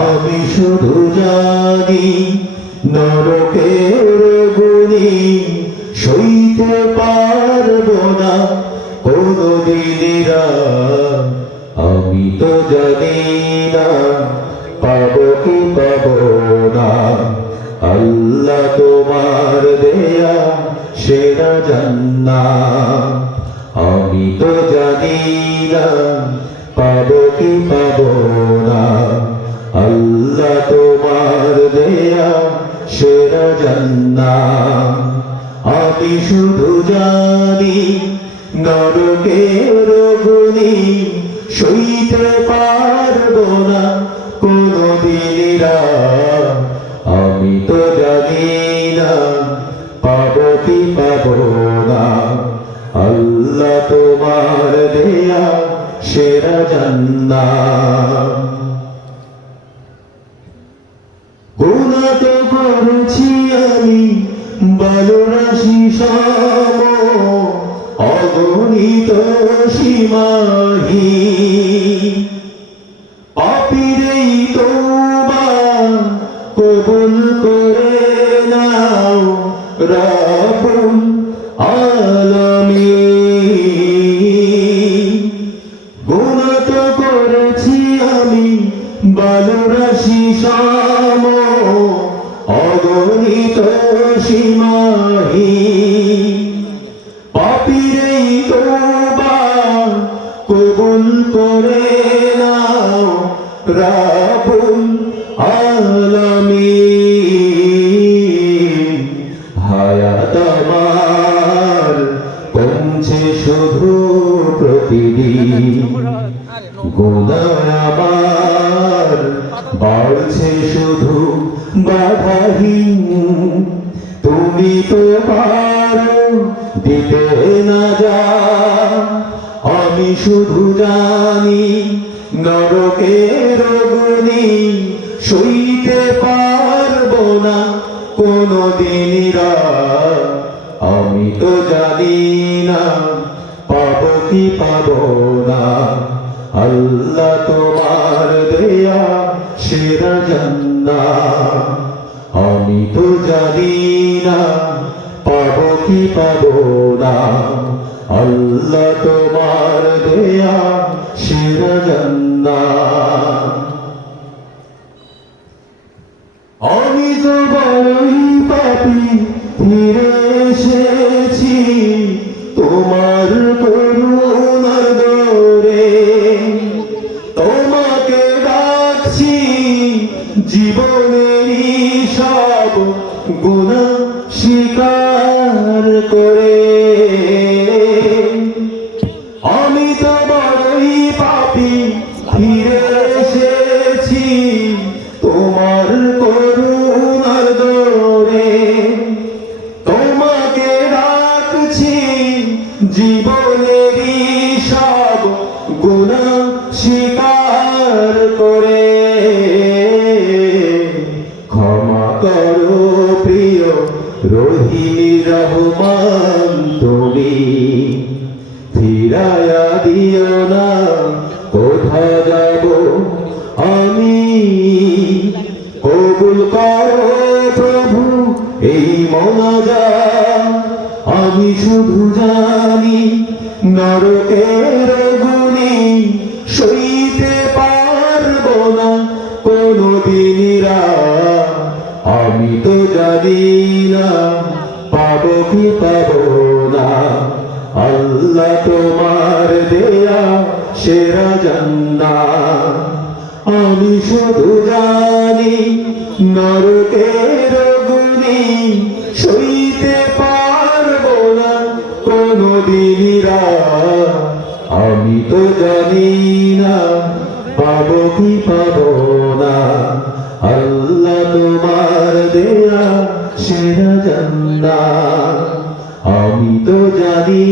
আমি শুধু জানি, নরকের গুণি সইতে পারব না কোনো দিনেরা আমি তো জানি না, পাবো কি পাবো না। আল্লাহ তোমার দেয়া সেরা জান্নাত। আমি তো জানি না আল্লাহ তোমার দেয়া সেরা জান্নাত আমি শুধু জানি, নরকের গুণি, সইতে পারব না কোনো দিনেরা আমি তো জানি না, পাবো কি পাবো না। আল্লাহ তোমার দেয়া সেরা জান্নাত করেছি আমি। বালরাশি সম। অগণিত সীমাহি পাপিরেই তোবা কবুল করে নাও রাবুল আলামিন। হায়াত শুধু প্রতিদিন। গোদায় আমার বাড়ছে শুধু তুমি তো পারো, দিতে না যা। আমি শুধু জানি, নরকের গুণি সইতে পারব না কোনো দিনরা আমি তো জানি না, পাবো কি পাবো না। আল্লাহ তোমার দেয়া সেরা জান্নাত। আমি তো জানি না, পাবো কি পাবো না। আল্লাহ তোমার দেয়া সেরা আমি তো বড়ই পাপি, ফিরে এসেছি তোমার করে। আমি তো বড়ই পাপি, ফিরে এসেছি তোমার করুণার দরে তোমাকে ডাকছি, জীবনেরই সব গুণা স্বীকার করে। ক্ষমা করো প্রিয় রোহিণী। রহমান তুমি। ফিরায়া দিও না কোথা যাব আমি? কবুল করো প্রভু, এই মনাজা। আমি শুধু জানি, নরকের গুণি সইতে আল্লাহ তোমার দেয়া সেরা জান্নাত আমি শুধু জানি, নরকের গুণি, সইতে পারব না কোনো দিনিরা আমি তো জানি না, পাবো কি পাবো না। আল্লাহ তোমার দেয়া সেরা জান্নাত আমি তো জানি